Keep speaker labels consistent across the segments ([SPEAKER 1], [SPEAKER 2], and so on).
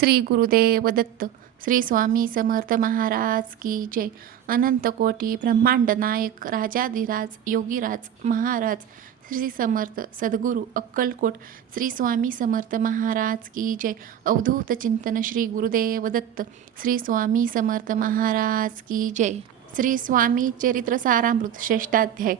[SPEAKER 1] श्री गुरुदेव दत्त श्री स्वामी समर्थ महाराज की जय. अनंत कोटी ब्रह्मांड नायक राजाधिराज योगीराज महाराज श्री समर्थ सद्गुरू अक्कलकोट श्री स्वामी समर्थ महाराज की जय. अवधूत चिंतन श्री गुरुदेव दत्त श्री स्वामी समर्थ महाराज की जय. श्री स्वामी चरित्र सारामृत श्रेष्ठाध्याय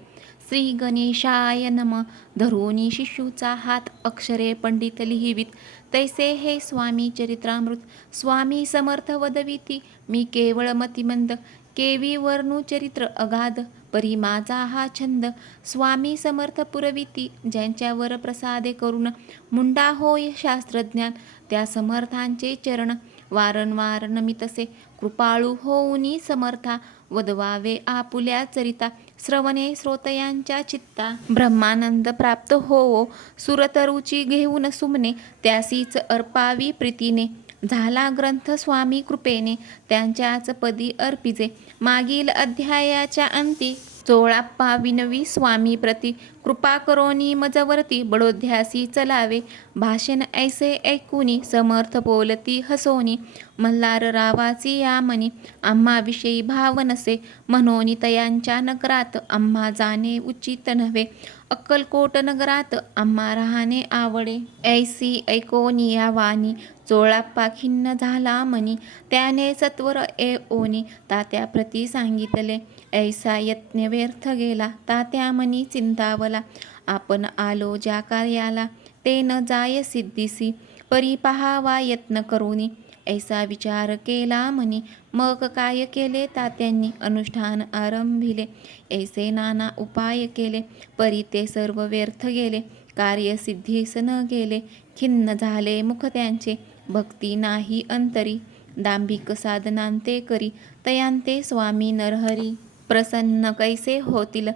[SPEAKER 1] श्री गणेशाय नम. धरोनी शिशूचा हात अक्षरे पंडित लिहिवीत तैसे हे स्वामी चरित्रामृत स्वामी समर्थ वदविती मी केवळ मतिमंद केवी वर्णू चरित्र अगाध परी माझा हा छंद. स्वामी समर्थ पुरविती ज्यांच्यावर प्रसादे करून मुंडा होय शास्त्रज्ञान त्या समर्थांचे चरण वारंवार नमितसे कृपाळू होऊनी समर्था वदवावे आपुल्या चरिता श्रवणे श्रोतयांच्या चित्ता. ब्रह्मानंद प्राप्त होवो सुरतरुची घेऊन सुमने त्यासीच अर्पावी प्रीतीने. झाला ग्रंथ स्वामी कृपेने त्यांच्याच पदी अर्पिजे. मागील अध्यायाच्या अंती चोळाप्पा विनवी स्वामी प्रती कृपा करोनी मजवरती बडोध्यासी चलावे. भाषण ऐसे ऐकुनी समर्थ बोलती हसोनी. मल्हार रावाची यामनी आम्हाविषयी भाव नसे म्हणोनी तयांच्या नगरात आम्हा जाणे उचित नव्हे. अक्कलकोट नगरात आम्हा राहणे आवडे. ऐसी ऐकोनी या वाणी. चोळाप्पा खिन्न झाला मनी त्याने सत्वर ए ओनी तात्या प्रती सांगितले. ऐसा यत्न व्यर्थ गेला. तात्या मनी चिंतावला. आपण आलो ज्या कार्याला. ते न जाय सिद्धीसी. परी पहावा यत्न करूनी. ऐसा विचार केला म्हणी. मग काय केले? तात्यांनी अनुष्ठान आरंभिले. ऐसे नाना उपाय केले. परी ते सर्व व्यर्थ गेले. कार्यसिद्धीस न गेले. खिन्न झाले मुख त्यांचे. भक्ती नाही अंतरी. दांभिक साधनांते करी. तयांते स्वामी नरहरी. प्रसन्न कैसे होतील?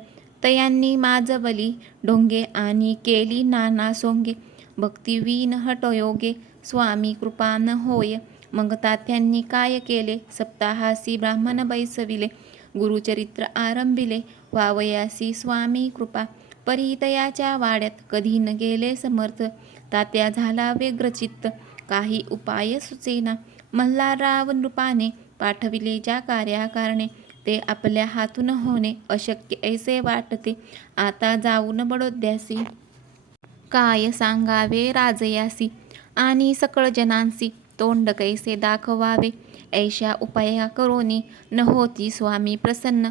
[SPEAKER 1] तयांनी माझवली ढोंगे आणि केली नाना सोंगे. भक्तिवीन हटयोगे. स्वामी कृपान होय. मग तात्यांनी काय केले? सप्ताहासी ब्राह्मण बैसविले गुरुचरित्र आरंभिले वावयासी स्वामी कृपा परितयाच्या वाड्यात कधी न गेले समर्थ तात्या झाला व्यग्रचित्त काही उपाय सुचेना मल्हारराव नृपाने पाठविले ज्या कार्याकारणे ते आपल्या हातून होणे अशक्य ऐसे वाटते. आता जाऊन बडोद्यासी. काय सांगावे राजयासी आणि सकळ जनांसी? तोंड कैसे दाखवावे? ऐशा उपाया करोनी. न होती स्वामी प्रसन्न.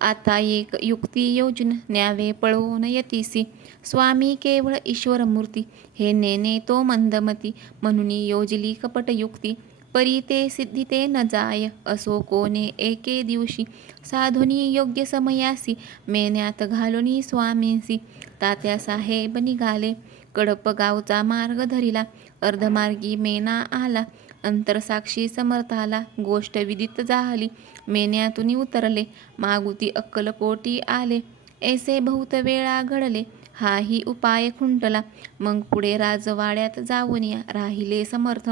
[SPEAKER 1] आता एक युक्ती योजन न्यावे पळवून यतीसी. स्वामी केवळ ईश्वर मूर्ती हे नेने तो मंदमती. म्हणून योजली कपटयुक्ती. परी ते सिद्धी ते न जाय असो कोणे एके दिवशी. साधुनी योग्य समयासी मेन्यात घालुनी स्वामींसी. तात्या साहेब निघाले कडप गावचा मार्ग धरिला. अर्धमार्गी मेना आला अंतरसाक्षी समर्थाला गोष्ट विदित झाली. मेन्यातून उतरले मागुती अक्कलकोटी आले. ऐसे बहुत वेळा घडले हाही उपाय खुंटला. मग पुढे राजवाड्यात जाऊन या राहिले समर्थ.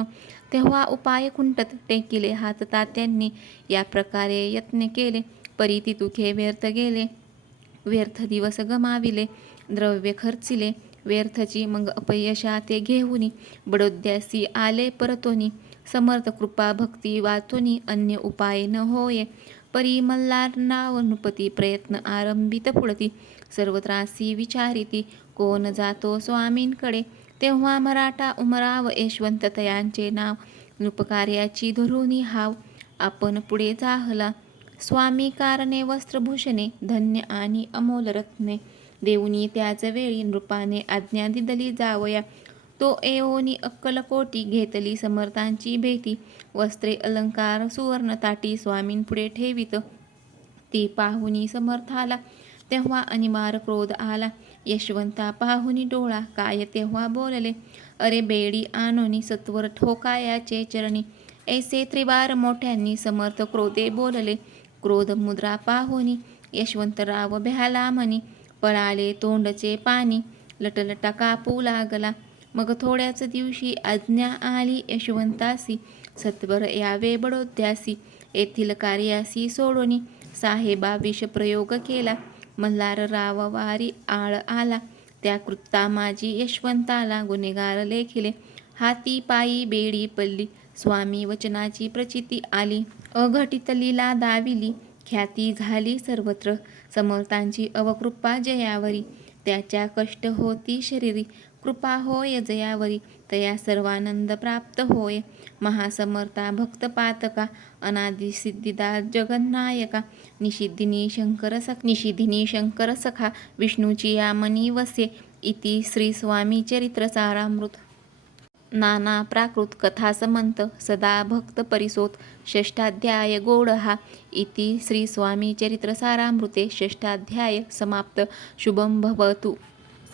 [SPEAKER 1] तेव्हा उपाय खुंटत टेकिले हात तात्यांनी. या प्रकारे यत्न केले. परी तितुखे व्यर्थ गेले. व्यर्थ दिवस गमाविले. द्रव्य खर्चिले. व्यर्थची मग अपयशा ते घेऊनी. बडोद्यासी आले परतोनी. समर्थ कृपा भक्ती वाचोनी. अन्य उपाय न होय. परी मल्हार प्रयत्न आरंभित पुढती. सर्वत्रासी विचारिती कोण जातो स्वामींकडे? तेव्हा मराठा उमराव यशवंत तयांचे नाव नृपकार्याची धरुनी हाव आपण पुढे जाहला. स्वामी कारणे वस्त्रभूषणे धन्य आणि अमोल रत्ने. देऊनी त्याच वेळी नृपाने आज्ञा दिदली जावया. तो एओनी अक्कलकोटी घेतली समर्थांची भेटी. वस्त्रे अलंकार सुवर्ण ताटी स्वामींपुढे ठेवित. ती पाहुनी समर्थाला तेव्हा अनिवार क्रोध आला. यशवंता पाहुनी डोळा काय तेव्हा बोलले? अरे बेडी आणोनी सत्वर ठोकायाचे चरणी. ऐसे त्रिवार मोठ्यांनी समर्थ क्रोधे बोलले. क्रोध मुद्रा पाहुनी. यशवंतराव भ्याला म्हणी. पळाले तोंडचे पाणी. लटलटा कापू लागला. मग थोड्याच दिवशी आज्ञा आली यशवंतासी सत्वर यावे बडोद्यासी येथील कार्यासी सोडोनी साहेबा विषप्रयोग केला. मल्हार राव वारी आळ आला. त्या कृत्ता माझी यशवंताला गुन्हेगार लेखिले. हाती पायी बेडी पल्ली स्वामी वचनाची प्रचिती आली. अघटित लीला दाविली. ख्याती झाली सर्वत्र. समर्थांची अवकृपा जयावरी. त्याच्या कष्ट होती शरीरी. कृपा होय जयावरी तया सर्वानंद प्राप्त होय. महासमर्था भक्तपातका अनादि सिद्धिदा जगन्नायका निषिद्धिनी शंकर सख निषिद्धिनी शंकर सखा विष्णूची या मनी वसे इति श्री स्वामी चरित्र सारामृत. नाना प्राकृत कथा समंत सदा भक्त परिसोत षष्ठाध्याय गोडहा इति श्री स्वामी चरित्र सारामृते षष्ठाध्याय समाप्त. शुभम भवतु.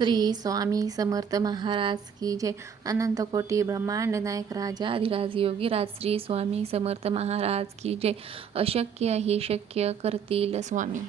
[SPEAKER 1] श्री स्वामी समर्थ महाराज की जय। अनंत कोटी ब्रह्मांड नायक राजाधिराज योगीराज श्री स्वामी समर्थ महाराज की जय। अशक्य हे शक्य करतील स्वामी।